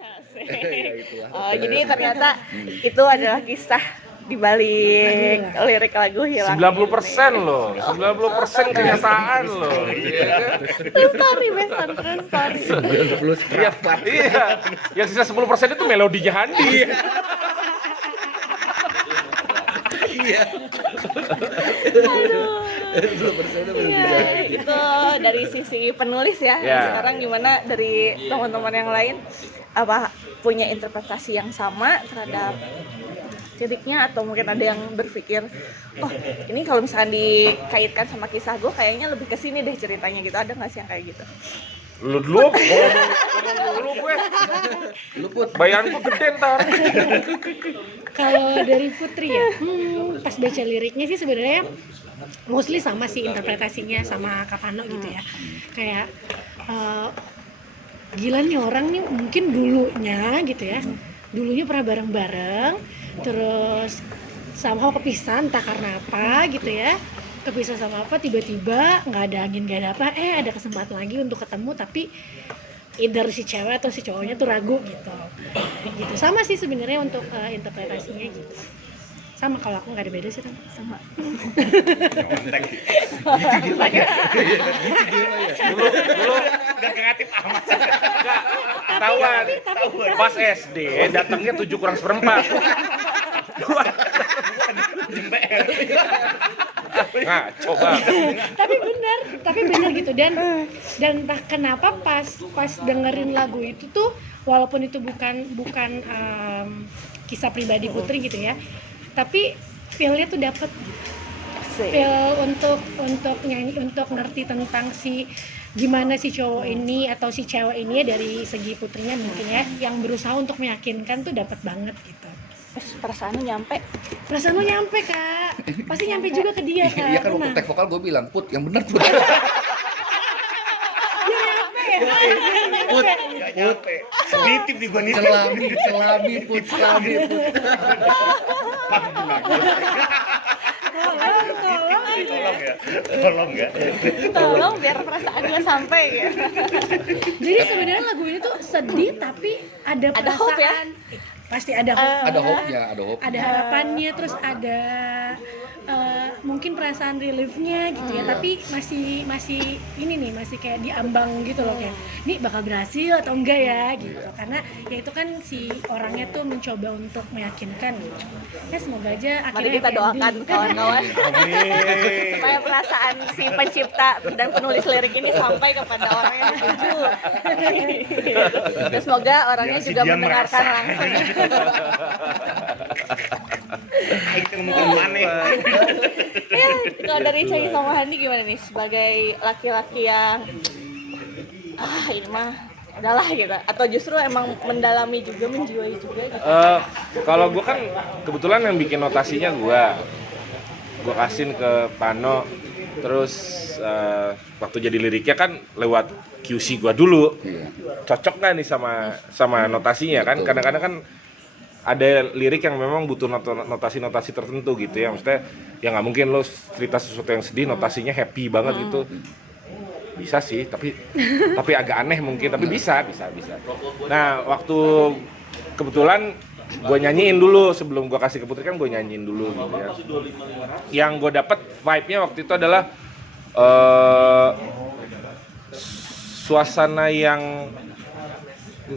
Asik. Ya itulah. Oh, jadi ternyata itu adalah kisah di balik lirik lagu Hilang. 90% loh, 90% kenyataan loh. Iya kan? True story, based on true story. 90 seperempat. Iya, yang sisa 10% itu melodinya Handi. Iya. Aduh. 10% belum Iya, itu dari sisi penulis ya. Ya. Sekarang gimana dari teman-teman yang lain, apa punya interpretasi yang sama terhadap liriknya, atau mungkin ada yang berpikir, oh ini kalau misalkan dikaitkan sama kisah gue kayaknya lebih ke sini deh ceritanya gitu, ada nggak sih yang kayak gitu? Lu dulu, ngomong dulu gue. Lu Put. Bayanganku gede ntar. Kalau dari Putri ya, pas baca liriknya sih sebenarnya mostly sama sih interpretasinya sama Kapano gitu ya. Kayak gila nih orang nih mungkin dulunya gitu ya. Dulunya pernah bareng-bareng, terus somehow kepisah entah karena apa gitu ya. Kepisah sama apa, tiba-tiba nggak ada angin nggak ada apa, ada kesempatan lagi untuk ketemu, tapi either si cewek atau si cowoknya tuh ragu gitu. Sama sih sebenarnya untuk interpretasinya gitu. Sama, kalau aku nggak ada beda sih kan. Sama. Dulu Gak kreatif amat. ketahuan. Pas SD datangnya 7 kurang seperempat. Nah, coba. tapi benar gitu, dan entah kenapa pas dengerin lagu itu tuh, walaupun itu bukan kisah pribadi Putri gitu ya, tapi feel-nya tuh dapet gitu. Feel untuk nyanyi, untuk ngerti tentang gimana si cowok ini atau si cewek ini ya, dari segi Putrinya mungkin ya, yang berusaha untuk meyakinkan tuh dapat banget gitu. Perasaannya nyampe. Perasaan lo nyampe, Kak. Pasti nyampe juga ke dia, Kak. Iya kan waktu Tenang. tag vokal gue bilang, Put, yang bener Put. Dia nyampe ya. Put, Gak nyampe. Nitip nih gua nitip. selami Put, selami Put. Tolong ya. Tolong biar perasaannya sampai ya. Jadi sebenarnya lagu ini tuh sedih tapi ada Ada hope ya? perasaan. Pasti ada hope. Ada hope-nya, ada hope. Ada harapannya, terus ada mungkin perasaan reliefnya gitu ya, tapi masih ini nih, masih kayak diambang gitu loh, kayak ini bakal berhasil atau enggak ya gitu, karena ya itu kan si orangnya tuh mencoba untuk meyakinkan gitu. Ya semoga aja Mari akhirnya kita happy doakan ending. kawan-kawan supaya perasaan si pencipta dan penulis lirik ini sampai kepada orang yang dituju. Dan semoga orangnya Biar si juga Dian mendengarkan merasa. langsung. Kita ngomongin mana? Ya, kalau dari Cai sama Handi gimana nih sebagai laki-laki yang ini mah adalah gitu, atau justru emang mendalami juga, menjiwai juga gitu? Kalau gue kan kebetulan yang bikin notasinya gue kasihin ke Pano, terus waktu jadi liriknya kan lewat QC gue dulu. Iya. Cocok nggak nih sama notasinya kan? Betul. Kadang-kadang kan ada lirik yang memang butuh notasi-notasi tertentu gitu ya, maksudnya ya nggak mungkin lo cerita sesuatu yang sedih notasinya happy banget gitu. Bisa sih, tapi agak aneh mungkin, tapi bisa. Nah, waktu kebetulan gue nyanyiin dulu sebelum gue kasih ke Putri, kan gue nyanyiin dulu gitu ya. Yang gue dapet vibe-nya waktu itu adalah suasana yang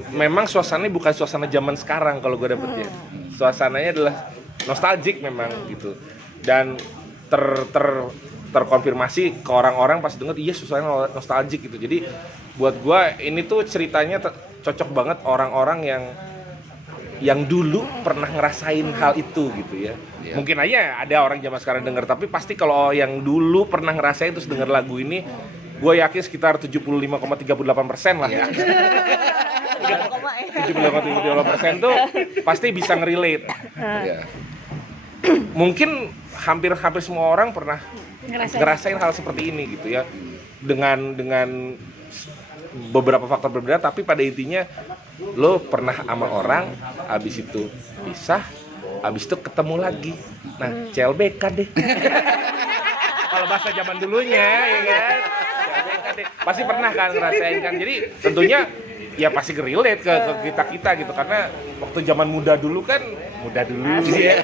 memang suasananya bukan suasana zaman sekarang kalau gue dapet ya. Suasananya adalah nostalgic memang gitu. Dan terkonfirmasi ke orang-orang pas denger, iya suasana nostalgic gitu. Jadi buat gue ini tuh ceritanya cocok banget orang-orang yang dulu pernah ngerasain hal itu gitu ya. Yeah. Mungkin aja ada orang zaman sekarang denger, tapi pasti kalau yang dulu pernah ngerasain terus denger lagu ini, gue yakin sekitar 75,38% lah ya. 75,38% tuh pasti bisa ngerelate. Iya. Mungkin hampir semua orang pernah ngerasain hal seperti ini gitu ya, dengan beberapa faktor berbeda, tapi pada intinya lo pernah sama orang, abis itu pisah, abis itu ketemu lagi, nah CLBK deh. Kalau bahasa zaman dulunya ya kan, CLBK deh. Pasti pernah kan ngerasain kan. Jadi tentunya ya pasti relate ke kita gitu karena waktu zaman muda dulu kan ya.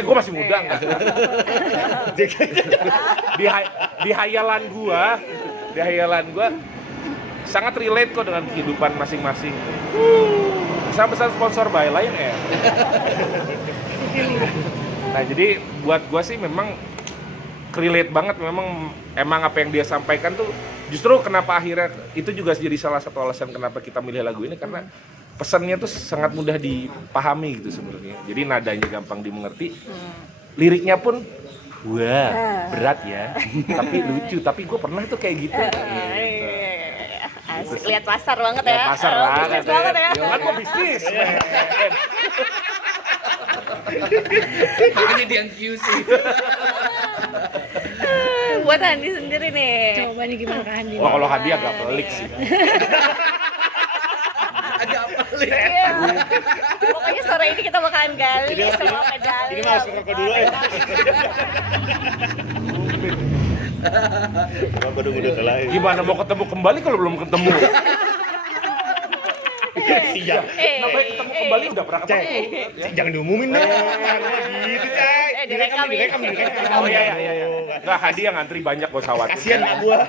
Gue masih muda enggak? di hayalan gua sangat relate kok dengan kehidupan masing-masing. Bisa pesan sponsor by Lion Air. Nah, jadi buat gua sih memang relate banget, memang emang apa yang dia sampaikan tuh justru kenapa akhirnya itu juga jadi salah satu alasan kenapa kita milih lagu ini karena pesannya tuh sangat mudah dipahami gitu sebenarnya. Jadi nadanya gampang dimengerti. Liriknya pun wah, berat ya. Tapi lucu, tapi gue pernah tuh kayak gitu. Asik, lihat pasar banget ya. Lihat pasar banget Bisnis banget ya. Kan gue bisnis. Ini dia yang QC. Buat Handi sendiri nih. Coba nih gimana Kak Handi? Wah, kalau Hadi agak pelik sih. Agak pelik. Iya. Pokoknya sore ini kita bakalan gali semua medali. Ini mau rokok dulu ya. Rokok dulu telah. Gimana mau ketemu kembali kalau belum ketemu? Siap. Namanya ketemu kembali udah pernah ketemu. Ya. Jangan diumumin dong. Gitu, Cai. Direkam. Oh iya. Enggak, Hadi yang ngantri banyak gak usah khawatir. Kasihan ya gua.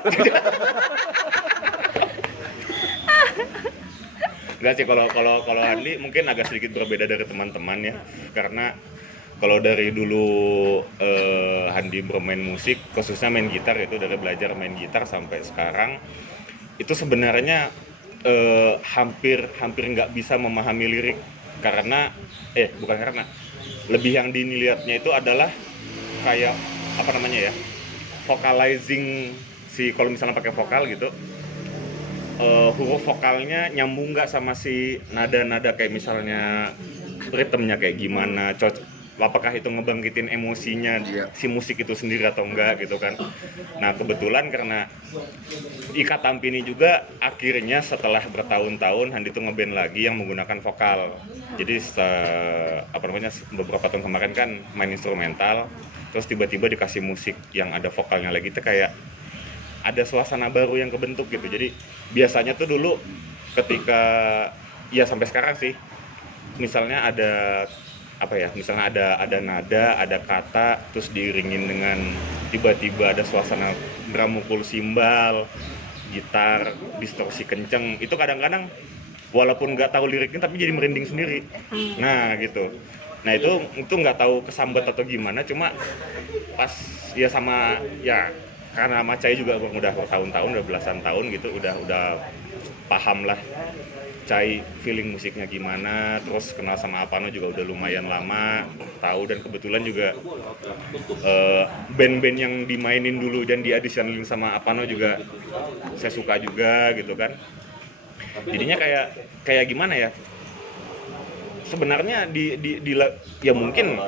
Enggak sih kalau Handi mungkin agak sedikit berbeda dari teman-teman ya. Karena kalau dari dulu Handi bermain musik, khususnya main gitar, itu dari belajar main gitar sampai sekarang itu sebenarnya hampir nggak bisa memahami lirik karena bukan karena lebih yang dilihatnya itu adalah kayak apa namanya ya, vocalizing si kalau misalnya pakai vokal gitu, huruf vokalnya nyambung nggak sama si nada-nada kayak misalnya ritmenya kayak gimana, apakah itu ngebangkitin emosinya si musik itu sendiri atau enggak gitu kan. Nah kebetulan karena Ika Tampini juga akhirnya setelah bertahun-tahun Handi tuh ngeband lagi yang menggunakan vokal. Jadi beberapa tahun kemarin kan main instrumental, terus tiba-tiba dikasih musik yang ada vokalnya lagi, itu kayak ada suasana baru yang kebentuk gitu. Jadi biasanya tuh dulu ketika ya sampai sekarang sih, misalnya ada misalnya ada nada, ada kata, terus diiringin dengan tiba-tiba ada suasana drum mukul simbal, gitar, distorsi kenceng, itu kadang-kadang walaupun nggak tahu liriknya tapi jadi merinding sendiri. Nah gitu. Nah itu nggak tahu kesambat atau gimana, cuma pas ya sama ya karena sama Cai juga udah bertahun-tahun, udah belasan tahun gitu, udah paham lah Cai feeling musiknya gimana, terus kenal sama Apano juga udah lumayan lama tahu, dan kebetulan juga band-band yang dimainin dulu dan diaditionalin sama Apano juga saya suka juga gitu kan. Jadinya kayak gimana ya, sebenarnya ya mungkin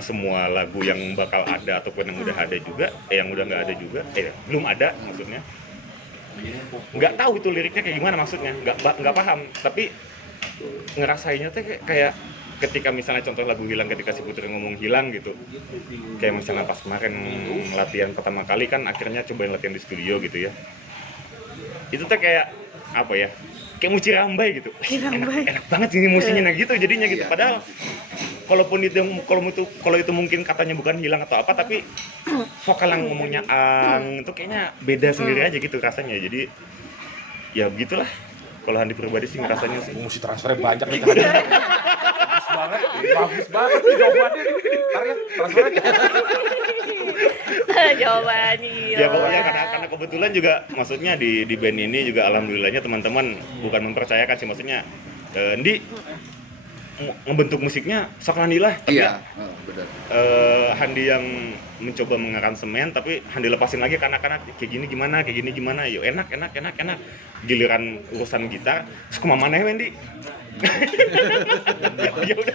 semua lagu yang bakal ada ataupun yang udah ada juga, yang udah nggak ada juga, belum ada maksudnya, nggak tahu itu liriknya kayak gimana maksudnya, nggak paham, tapi ngerasainnya tuh kayak ketika misalnya contoh lagu Hilang, ketika si Putri ngomong hilang gitu, kayak misalnya pas kemarin latihan pertama kali kan akhirnya cobain latihan di studio gitu ya, itu tuh kayak apa ya, kayak Muci Rambai gitu, enak banget ini musiknya, nah gitu jadinya gitu. Padahal kalaupun itu kalau itu mungkin katanya bukan hilang atau apa, tapi vokal yang ngomongnya ang itu kayaknya beda sendiri aja gitu rasanya. Jadi ya begitulah kalau Handi pribadi sih ngerasanya sih. Mesti transfernya banyak nih kan. Bagus banget nih jawabannya. Ntar ya transfernya. Jawabannya. Ya pokoknya karena kebetulan juga maksudnya di band ini juga alhamdulillahnya teman-teman bukan mempercayakan sih, maksudnya Ndi ngebentuk musiknya sok Handi lah. Iya, benar. Handi yang mencoba mengaransemen, tapi Handi lepasin lagi ke anak-anak, kayak gini gimana, yuk enak. Giliran urusan gitar, terus kemana ya Wendy? Ya udah,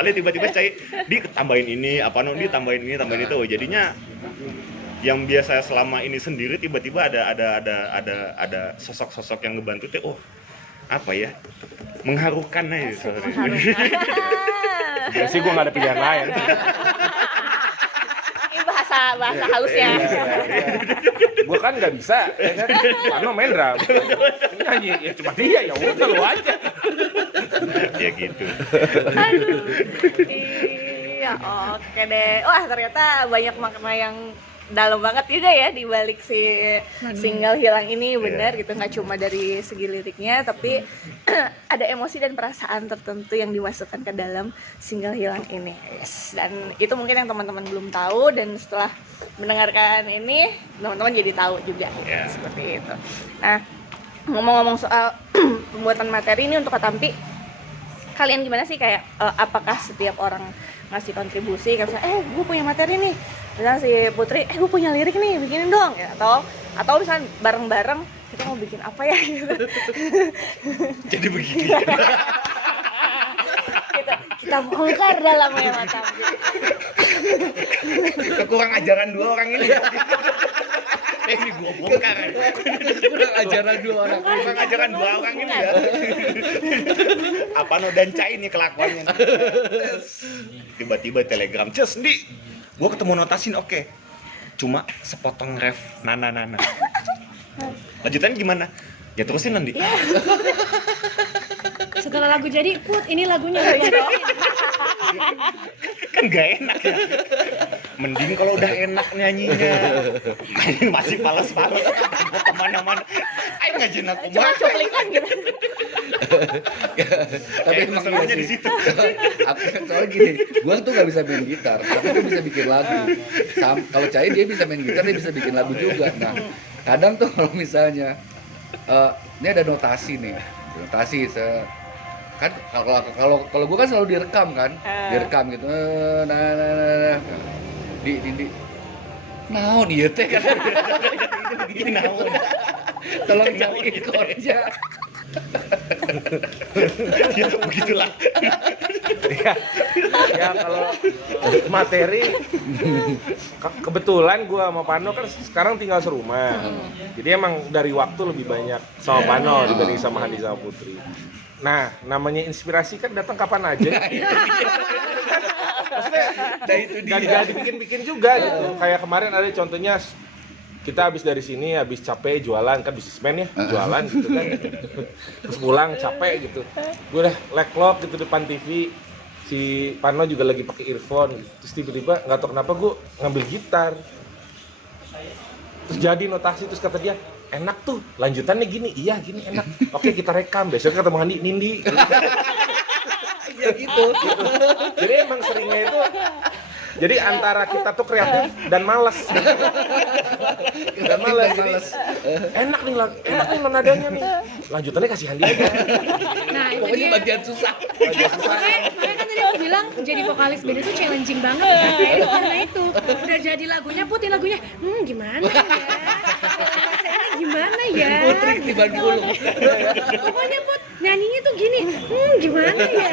paling tiba-tiba Cai ditambahin ini, tambahin itu, jadinya yang biasa selama ini sendiri tiba-tiba ada sosok-sosok yang ngebantu tuh, apa ya, mengharukan aja. Ya sih gue nggak ada pilihan lain. Ini bahasa bahasa halusnya. Gua kan nggak bisa, ya kan? Pano main drum, nyanyi, ya cuma dia, ya udah lu aja. Ya gitu. Aduh. Iya, oke deh. Wah, ternyata banyak makna yang dalam banget juga ya di balik si single Hilang ini, bener gitu, nggak cuma dari segi liriknya tapi ada emosi dan perasaan tertentu yang dimasukkan ke dalam single Hilang ini. Yes. Dan itu mungkin yang teman-teman belum tahu, dan setelah mendengarkan ini teman-teman jadi tahu juga Yeah. seperti itu. Nah, ngomong-ngomong soal pembuatan materi ini untuk Katampi, kalian gimana sih, kayak apakah setiap orang ngasih kontribusi kayak misalnya, gue punya materi nih, misalnya si Putri, gue punya lirik nih, bikinin dong, ya, atau misalnya bareng-bareng kita mau bikin apa ya gitu. Jadi begini. kita bongkar dalamnya mata. Kurang ajaran dua orang ini. Ini gua bongkar. Kurang ajaran dua orang. Kurang ajaran dua orang ini ya. Apa no dan Cai nih kelakuannya. Tiba-tiba telegram, "Ces, Di, gua ketemu notasin oke. Cuma sepotong ref nana. Lanjutannya gimana? Ya terusin nanti." Setelah lagu jadi, Put, ini lagunya. Kan gak enak ya. Mending kalau udah enak nyanyinya. Main masih palas-palas kemana-mana. Ayo ngajin aku Cuma cuplikan gitu. Tapi emang iya semuanya sih. di situ. Aku soalnya gini, gua tuh nggak bisa main gitar, tapi gua bisa bikin lagu. Kalau Cai dia bisa main gitar, dia bisa bikin lagu juga. Nah, kadang tuh kalau misalnya ini ada notasi nih, kan kalau gua kan selalu direkam kan, direkam gitu, nah, di naon ieu teh kan, Ini naon. tolong cariin chordnya. Ya begitulah. Ya kalau materi kebetulan gua sama Pano kan sekarang tinggal serumah. Jadi emang dari waktu lebih banyak sama Pano dibanding sama Handi sama Putri. Nah, namanya inspirasi kan datang kapan aja. Maksudnya gak dibikin-bikin juga gitu. Kayak kemarin ada contohnya, kita habis dari sini, habis capek jualan, kan bisnismen ya, jualan gitu kan. Terus pulang capek gitu. Gue udah leg-log gitu depan TV. Si Pano juga lagi pakai earphone gitu. Terus tiba-tiba nggak tahu kenapa gue ngambil gitar. Terus jadi notasi, terus kata dia, enak tuh, lanjutannya gini, iya gini enak. Oke, kita rekam, besok ketemu Handi, Nindi. Ya gitu. Jadi emang seringnya itu, jadi antara kita tuh kreatif dan malas. Dan malas. Enak nih nadanya nih. Lanjutannya kasih Handi aja. Nah, itu Pokoknya dia. bagian susah. Makanya kan tadi aku bilang jadi vokalis band itu challenging banget ya. Itu karena itu udah jadi lagunya, Putin lagunya, gimana ya? Rasanya gimana ya? Putri ketiban gulung. Pokoknya Put nyanyinya tuh gini, gimana ya?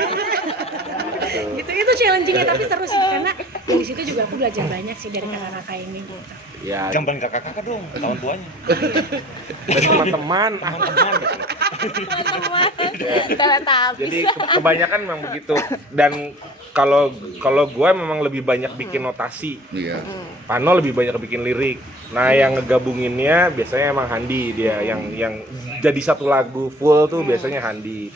Gitu itu challengingnya, tapi seru sih karena di situ juga aku belajar banyak sih dari kakak-kakak ini. Ya, Jangan panggil kakak-kakak dong, tahun tuanya. dan teman-teman. Teman-teman. Jadi kebanyakan memang begitu. Dan kalau gue memang lebih banyak bikin notasi. Iya. Pano lebih banyak bikin lirik. Nah, yang ngegabunginnya biasanya emang Handi, dia yang jadi satu lagu full tuh biasanya Handi.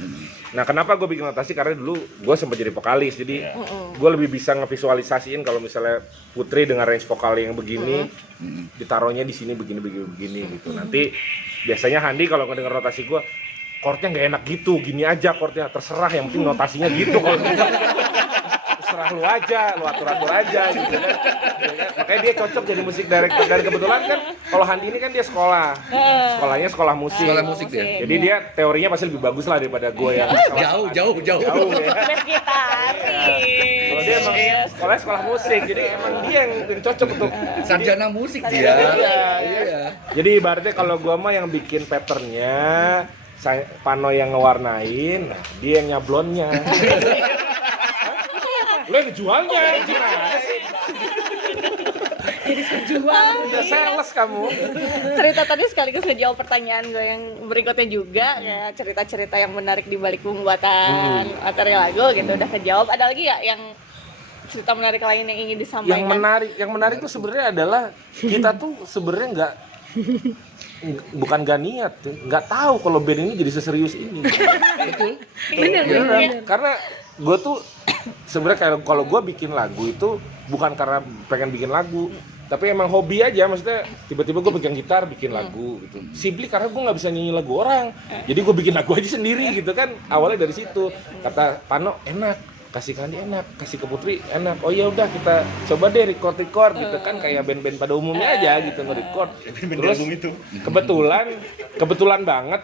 Nah, kenapa gue bikin notasi? Karena dulu gue sempat jadi vokalis, jadi gue lebih bisa ngevisualisasiin kalau misalnya Putri dengan range vokal yang begini, ditaruhnya di sini begini gitu. Nanti biasanya Handi kalau ngedenger notasi gue, chordnya nggak enak gitu, gini aja chordnya, terserah, yang penting notasinya gitu. Kalau terserah lu aja, lu atur aja gitu kan. Makanya dia cocok jadi musik director. Dan kebetulan kan kalau Handi ini kan dia sekolahnya sekolah musik. Sekolah musik dia. Jadi dia teorinya pasti lebih bagus lah daripada gue yang Jauh. jauh ya. Best gitaris. Kalau dia emang sekolah musik, jadi emang dia yang cocok untuk Sarjana musik dia. Iya. Jadi ibaratnya kalau gue mah yang bikin patternnya, Pano yang ngewarnain, nah dia yang nyablonnya. Lo yang jualnya, gimana sih? Jadi sejuang. Udah sales kamu. Cerita tadi sekaligus ngejawab pertanyaan gue yang berikutnya juga, kayak cerita-cerita yang menarik di balik pembuatan materi lagu gitu udah kejawab. Ada lagi ya yang cerita menarik lain yang ingin disampaikan? Yang menarik tuh sebenarnya adalah kita tuh sebenarnya bukan gak niat, nggak tahu kalau band ini jadi seserius ini. Bener. Karena gue tuh sebenarnya kalau gue bikin lagu itu bukan karena pengen bikin lagu, tapi emang hobi aja. Maksudnya tiba-tiba gue pegang gitar bikin lagu gitu. Simply karena gue nggak bisa nyanyi lagu orang, jadi gue bikin lagu aja sendiri gitu kan. Awalnya dari situ. Kata Pano enak, kasih Kandi enak, kasih ke Putri enak. Oh ya udah kita coba deh record gitu kan, kayak band-band pada umumnya aja gitu nge-record. Terus kebetulan banget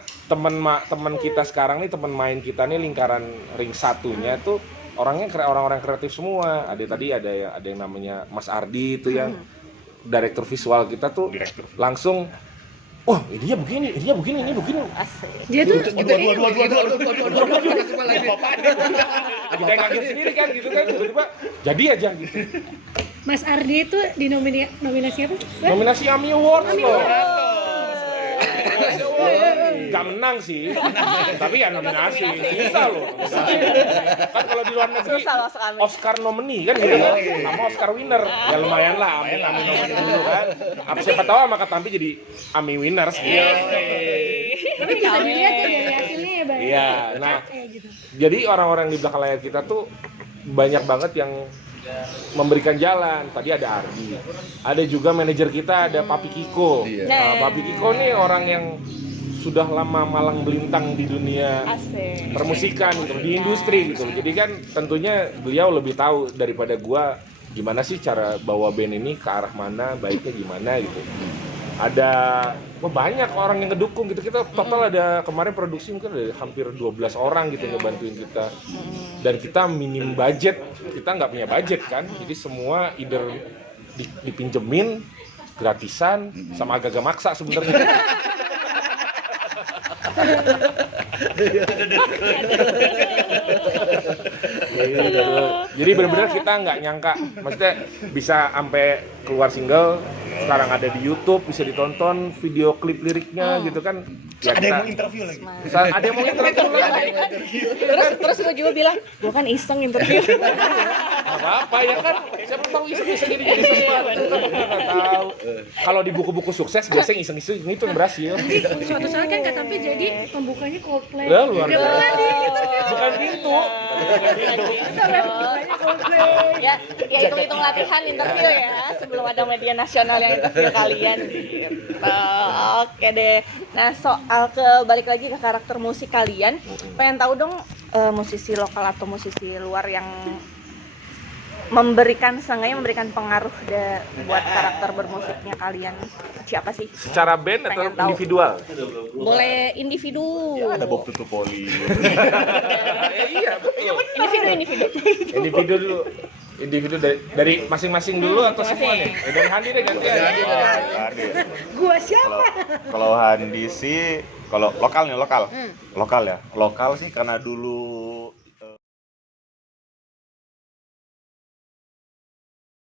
teman kita sekarang nih, teman main kita nih lingkaran ring satunya tuh orang-orang kreatif semua. Tadi ada yang namanya Mas Ardi itu yang direktur visual kita tuh langsung, oh ininya begini, ini begini. Asik. Dia tuh Kita kaget sendiri kan gitu kan, tiba-tiba jadi aja gitu. Mas Ardi itu di nominasi apa? Nominasi AMI Awards loh. Gak menang sih, tapi ya nominasi, bisa loh. Kan kalau di luar negeri Susah masuk AMI. Oscar nominee kan gitu kan, sama Oscar winner. Ya lumayan lah, AMI nominee dulu kan. Siapa tahu sama Katampi jadi AMI winners gitu. Tapi bisa dilihat ya dari hasilnya ya, Bang. Iya, nah Kayak gitu. jadi orang-orang di belakang layar kita tuh banyak banget yang memberikan jalan. Tadi ada Ardi, ada juga manajer kita, ada Papi Kiko. Iya. Nah, Papi Kiko nih orang yang sudah lama malang melintang di dunia Asik. permusikan gitu, di industri gitu. Jadi kan tentunya beliau lebih tahu daripada gua gimana sih cara bawa band ini ke arah mana, baiknya gimana gitu. Ada banyak orang yang ngedukung gitu. Kita total ada kemarin produksi mungkin ada hampir 12 orang gitu yang ngebantuin kita. Dan kita minim budget, kita nggak punya budget kan. Jadi semua either dipinjemin gratisan sama agak-agak maksa sebenarnya. Jadi benar-benar kita nggak nyangka, maksudnya bisa sampai keluar single, sekarang ada di YouTube, bisa ditonton video klip liriknya gitu kan. Ya, ada yang mau interview lagi. Ada yang mau interview lagi. Terus gue juga bilang, gue kan iseng interview. Apa ya kan? Siapa tahu iseng-iseng jadi sesuatu kan, nggak tahu. Kalau di buku-buku sukses biasanya iseng-iseng itu yang berhasil. Tapi suatu saat kan Katampi jadi pembukanya Coldplay. Udah luar Udah pernah di Bukan pintu. Ya hitung-hitung latihan interview ya sebelum ada media nasional yang interview kalian gitu. Oke deh. Nah soal balik lagi ke karakter musik kalian, pengen tahu dong musisi lokal atau musisi luar yang seenggaknya memberikan pengaruh buat karakter bermusiknya kalian, siapa sih? Secara band atau Pengen tahu. individual? Boleh individu. Ada Bob Tutupoli. Iya betul. Individu. Individu dari masing-masing dulu atau semua nih? Dari Handi deh gantian. Gua siapa? Kalau Handi sih, kalau lokal nih lokal ya. Lokal sih karena dulu